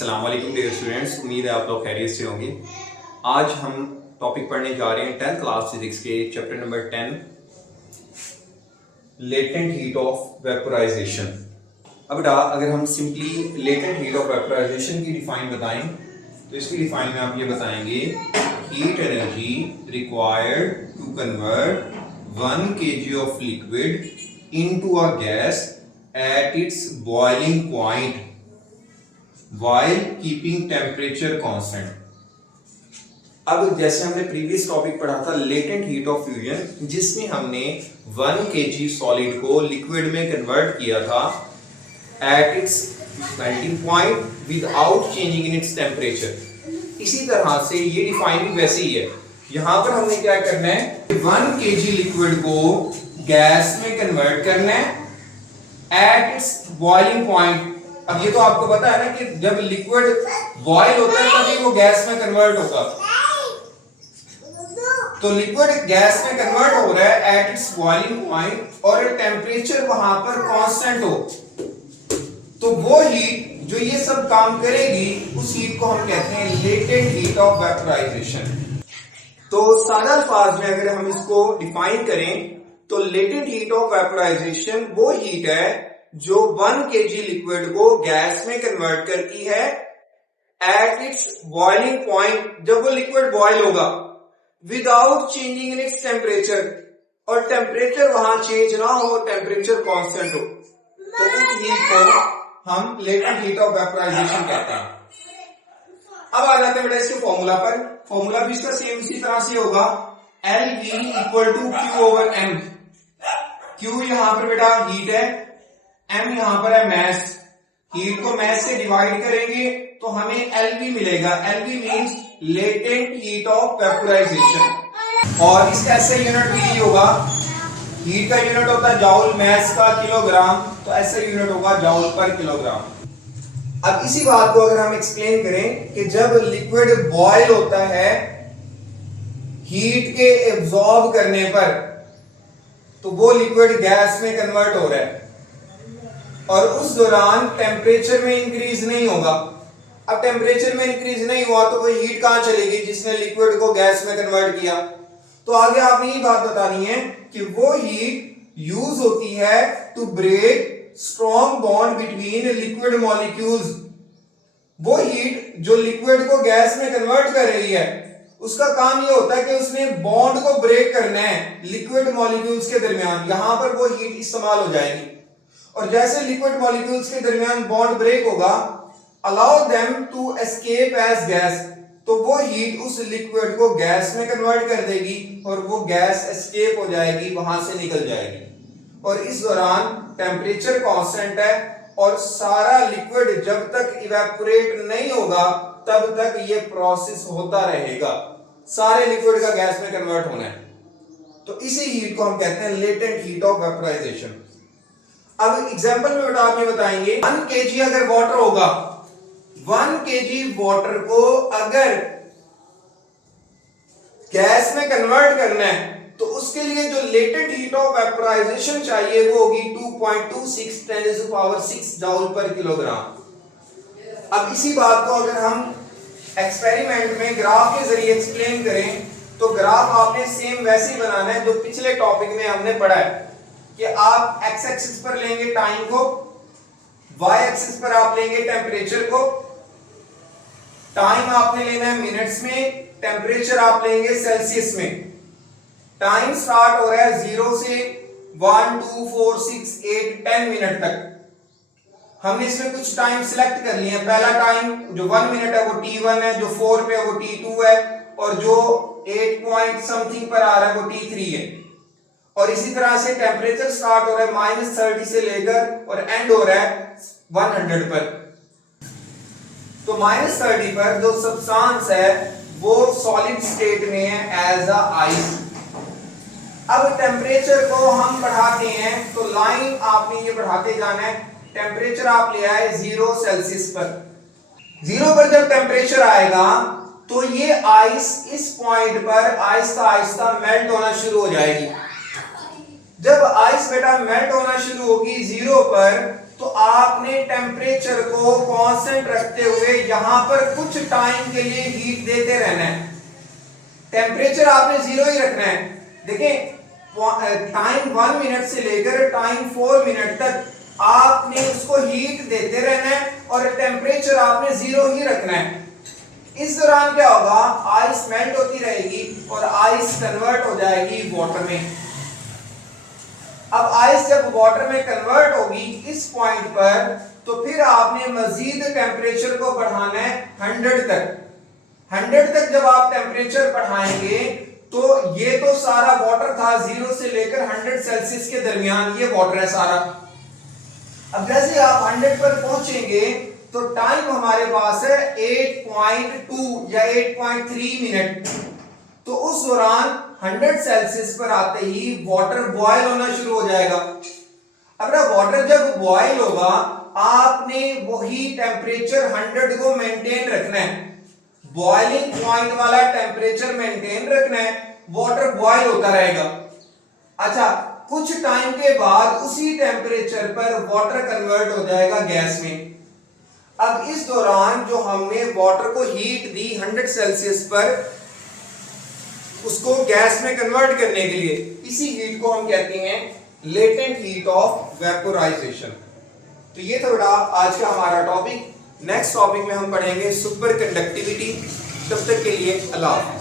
अस्सलाम वालेकुम dear students, उम्मीद है आप लोग खैरियत से होंगे। आज हम टॉपिक पढ़ने जा रहे हैं 10th क्लास फिजिक्स के chapter number 10 latent heat of vaporisation. अब बेटा अगर हम simply latent heat of vaporisation की डिफाइन बताएं तो इसकी डिफाइन में आप ये बताएंगे heat energy required to convert 1 kg of liquid into a gas at its boiling point while keeping temperature constant। अब जैसे हमने प्रीवियस टॉपिक पढ़ा था लेटेंट हीट ऑफ फ्यूजन, जिसमें हमने 1 kg सॉलिड को लिक्विड में कन्वर्ट किया था at its melting point without changing in its temperature. इसी तरह से ये डिफाइन भी वैसे ही है। यहां पर हमने क्या करना है, 1 kg लिक्विड को गैस में कन्वर्ट करना है एट इट्स बॉइलिंग पॉइंट। अब ये तो आपको पता है ना कि जब लिक्विड बॉयल होता है तभी वो गैस में कन्वर्ट होगा। तो लिक्विड गैस में कन्वर्ट हो रहा है एट इट्स बॉइलिंग पॉइंट और टेम्परेचर वहां पर कांस्टेंट हो, तो वो हीट जो ये सब काम करेगी उस हीट को हम कहते हैं लेटेंट हीट ऑफ वेपोराइजेशन। तो सादा अल्फाज में अगर हम इसको डिफाइन करें तो लेटेंट हीट ऑफ वेपोराइजेशन वो हीट है जो 1 kg लिक्विड को गैस में कन्वर्ट करती है एट इट्स बॉइलिंग पॉइंट, जब वो लिक्विड बॉयल होगा, without changing in its temperature, और टेम्परेचर वहां चेंज ना हो, टेम्परेचर कांस्टेंट हो, तो उस हीट को हम लेटेंट हीट ऑफ वेपोराइजेशन कहते हैं। अब आ जाते हैं बेटा इसके फॉर्मूला पर। फॉर्मूला भी इसका सेम इसी तरह से होगा, LV equal to Q over M। Q यहां पर बेटा हीट है, M यहां पर है मैस। हीट को मैस से डिवाइड करेंगे तो हमें LV मिलेगा। LV means latent heat of vaporisation, और इसका ऐसे यूनिट भी यही होगा। हीट का यूनिट होता है जाउल, मैस का किलोग्राम, तो ऐसे यूनिट होगा जाउल पर किलोग्राम। अब इसी बात को अगर हम एक्सप्लेन करें कि जब लिक्विड बॉयल होता है हीट के एब्जॉर्ब करने पर, तो वो लिक्विड गैस में कन्वर्ट हो रहा है और उस दौरान टेम्परेचर में इंक्रीज नहीं होगा। अब टेम्परेचर में इंक्रीज नहीं हुआ तो वो हीट कहां चलेगी जिसने लिक्विड को गैस में कन्वर्ट किया। तो आगे आपने ये बात बतानी है कि वो हीट यूज होती है to break strong bond between liquid molecules. वो हीट जो लिक्विड को गैस में कन्वर्ट कर रही है उसका काम ये होता है कि उसने बॉन्ड को ब्रेक करना है लिक्विड मॉलिक्यूल्स के दरमियान। यहां पर वो हीट इस्तेमाल हो जाएगी, और जैसे लिक्विड मॉलिक्यूल्स के दरमियान बॉन्ड ब्रेक होगा, allow them to escape as gas, तो वो हीट उस लिक्विड को गैस में कन्वर्ट कर देगी और वो गैस एस्केप हो जाएगी, वहां से निकल जाएगी। और इस दौरान टेम्परेचर कांस्टेंट है और सारा लिक्विड जब तक इवेपोरेट नहीं होगा तब तक ये प्रोसेस होता रहेगा, सारे लिक्विड का गैस में कन्वर्ट होना है। तो इसी हीट को हम कहते हैं लेटेंट हीट ऑफ वेपोराइजेशन। अब एग्जांपल में बेटा आप ये बताएंगे 1 kg अगर वाटर होगा, 1 kg वाटर को अगर गैस में कन्वर्ट करना है तो उसके लिए जो लेटेंट हीट ऑफ वेपोराइजेशन चाहिए वो होगी 2.26 10⁶ जूल पर किलोग्राम। अब इसी बात को अगर हम एक्सपेरिमेंट में ग्राफ के जरिए एक्सप्लेन करें तो ग्राफ आपने सेम वैसे ही बनाना है जो पिछले टॉपिक में हमने पढ़ा है कि आप एक्स एक्सिस पर लेंगे टाइम को, वाई एक्सिस पर आप लेंगे टेम्परेचर को। टाइम आपने लेना है मिनट्स में, टेम्परेचर आप लेंगे सेल्सियस में। टाइम स्टार्ट हो रहा है 0 से 1 2 4 6 8 10 मिनट तक। हमने इसमें कुछ टाइम सिलेक्ट कर लिए हैं। पहला टाइम जो 1 मिनट है वो T1 है, जो 4 पे है वो T2 है, और जो 8 पॉइंट समथिंग पर आ रहा है वो T3 है। और इसी तरह से टेम्परेचर स्टार्ट हो रहा है -30 से लेकर और एंड हो रहा है 100 पर। तो -30 पर जो सब्सटेंस है वो सॉलिड स्टेट में है एज अ आइस। अब टेम्परेचर को हम बढ़ाते हैं तो लाइन आपने ये बढ़ाते जाना है। टेम्परेचर आप ले आए 0 सेल्सियस पर। 0 पर जब टेम्परेचर आएगा तो ये आइस इस पॉइंट पर आहिस्ता आहिस्ता मेल्ट होना शुरू हो जाएगी। जब आइस बेटा मेल्ट होना शुरू होगी 0 पर, तो आपने टेम्परेचर को कांस्टेंट रखते हुए यहां पर कुछ टाइम के लिए हीट देते रहना है। टेम्परेचर आपने 0 ही रखना है। देखें, टाइम 1 मिनट से लेकर टाइम 4 मिनट तक आपने उसको हीट देते रहना है और टेम्परेचर आपने 0 ही रखना है। इस दौरान क्या होगा, आइस मेल्ट होती रहेगी और आइस कन्वर्ट हो जाएगी वाटर में। अब आइस जब वाटर में कन्वर्ट होगी इस पॉइंट पर, तो फिर आपने मजीद टेम्परेचर को बढ़ाना है 100 तक। 100 तक जब आप टेम्परेचर बढ़ाएंगे तो ये तो सारा वाटर था 0 से लेकर 100 सेल्सियस के दरमियान, ये वाटर है सारा। अब जैसे आप 100 पर पहुंचेंगे तो टाइम हमारे पास है 8.2 या 8.3 मिनट। तो उस दौरान 100 सेल्सियस पर आते ही वाटर बॉयल होना शुरू हो जाएगा। अब ना वाटर जब बॉयल होगा, आपने वही टेम्परेचर 100 को मेंटेन रखना है, बॉइलिंग पॉइंट वाला टेम्परेचर मेंटेन रखना है, वाटर बॉयल होता रहेगा। अच्छा, कुछ टाइम के बाद उसी टेम्परेचर पर वाटर कन्वर्ट हो जाएगा गैस में। अब इस दौरान जो हमने वाटर को हीट दी 100 सेल्सियस पर, उसको गैस में कन्वर्ट करने के लिए, इसी हीट को हम कहते हैं लेटेंट हीट ऑफ वेपोराइजेशन। तो ये था बेटा आज का हमारा टॉपिक। नेक्स्ट टॉपिक में हम पढ़ेंगे सुपर कंडक्टिविटी। तब तक के लिए अल्लाह हाफ़िज़।